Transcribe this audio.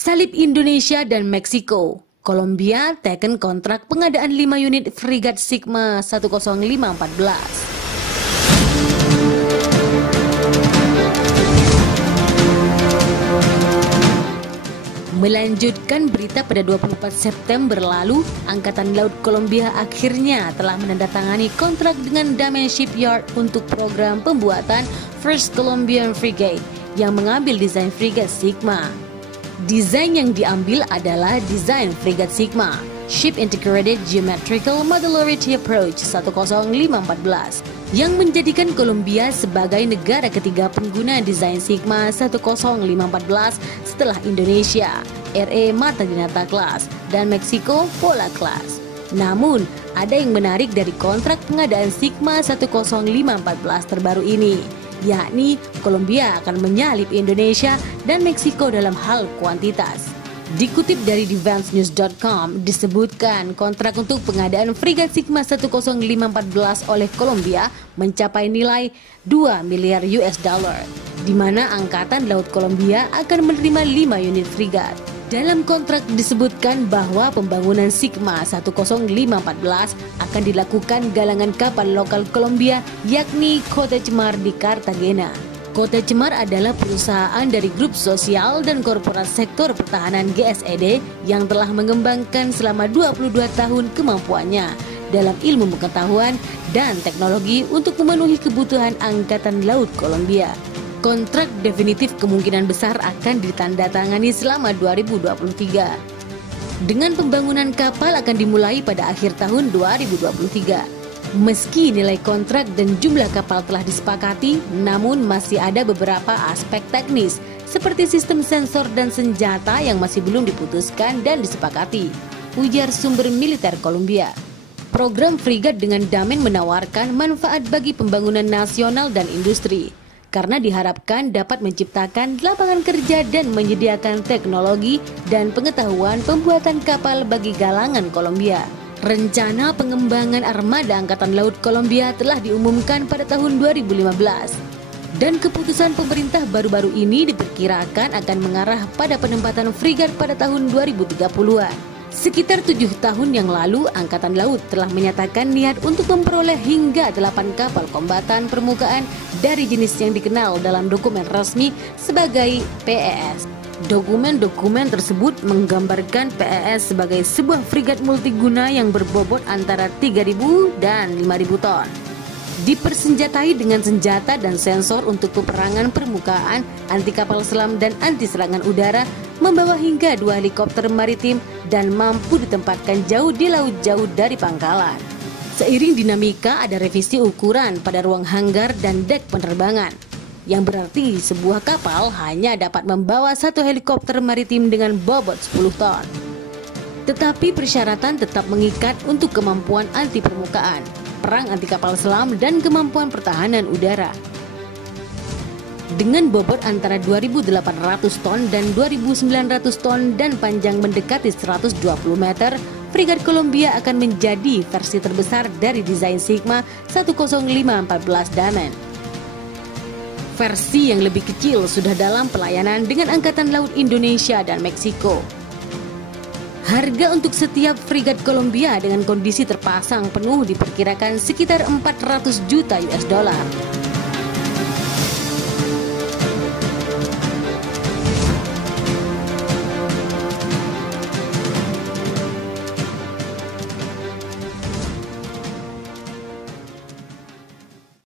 Salib Indonesia dan Meksiko. Kolombia teken kontrak pengadaan 5 unit frigat Sigma 10514. Melanjutkan berita pada 24 September lalu, Angkatan Laut Kolombia akhirnya telah menandatangani kontrak dengan Damen Shipyard untuk program pembuatan First Colombian Frigate yang mengambil desain frigat Sigma. Desain yang diambil adalah desain frigat Sigma, Ship Integrated Geometrical Modularity Approach 10514, yang menjadikan Kolombia sebagai negara ketiga pengguna desain Sigma 10514 setelah Indonesia, RE Mata Dinata Class, dan Meksiko Pola Class. Namun, ada yang menarik dari kontrak pengadaan Sigma 10514 terbaru ini, yakni Kolombia akan menyalip Indonesia dan Meksiko dalam hal kuantitas. Dikutip dari DefenseNews.com, disebutkan kontrak untuk pengadaan frigat Sigma 10514 oleh Kolombia mencapai nilai 2 miliar US dollar, di mana Angkatan Laut Kolombia akan menerima 5 unit frigat. Dalam kontrak disebutkan bahwa pembangunan Sigma 10514 akan dilakukan galangan kapal lokal Kolombia, yakni Kota Cemar di Cartagena. Kota Cemar adalah perusahaan dari grup sosial dan korporat sektor pertahanan GSED yang telah mengembangkan selama 22 tahun kemampuannya dalam ilmu pengetahuan dan teknologi untuk memenuhi kebutuhan Angkatan Laut Kolombia. Kontrak definitif kemungkinan besar akan ditandatangani selama 2023. Dengan pembangunan kapal akan dimulai pada akhir tahun 2023. Meski nilai kontrak dan jumlah kapal telah disepakati, namun masih ada beberapa aspek teknis seperti sistem sensor dan senjata yang masih belum diputuskan dan disepakati, ujar sumber militer Kolombia. Program frigat dengan Damen menawarkan manfaat bagi pembangunan nasional dan industri, karena diharapkan dapat menciptakan lapangan kerja dan menyediakan teknologi dan pengetahuan pembuatan kapal bagi galangan Kolombia. Rencana pengembangan armada Angkatan Laut Kolombia telah diumumkan pada tahun 2015. Dan keputusan pemerintah baru-baru ini diperkirakan akan mengarah pada penempatan frigat pada tahun 2030-an. Sekitar 7 tahun yang lalu, Angkatan Laut telah menyatakan niat untuk memperoleh hingga 8 kapal kombatan permukaan dari jenis yang dikenal dalam dokumen resmi sebagai PES. Dokumen-dokumen tersebut menggambarkan PES sebagai sebuah frigat multiguna yang berbobot antara 3.000 dan 5.000 ton. Dipersenjatai dengan senjata dan sensor untuk peperangan permukaan, anti kapal selam dan anti serangan udara, membawa hingga 2 helikopter maritim dan mampu ditempatkan jauh di laut jauh dari pangkalan. Seiring dinamika ada revisi ukuran pada ruang hanggar dan dek penerbangan, yang berarti sebuah kapal hanya dapat membawa 1 helikopter maritim dengan bobot 10 ton. Tetapi persyaratan tetap mengikat untuk kemampuan anti permukaan, perang anti kapal selam, dan kemampuan pertahanan udara. Dengan bobot antara 2.800 ton dan 2.900 ton dan panjang mendekati 120 meter, frigat Kolombia akan menjadi versi terbesar dari desain Sigma 10514 Damen. Versi yang lebih kecil sudah dalam pelayanan dengan Angkatan Laut Indonesia dan Meksiko. Harga untuk setiap frigat Kolombia dengan kondisi terpasang penuh diperkirakan sekitar 400 juta US dollar.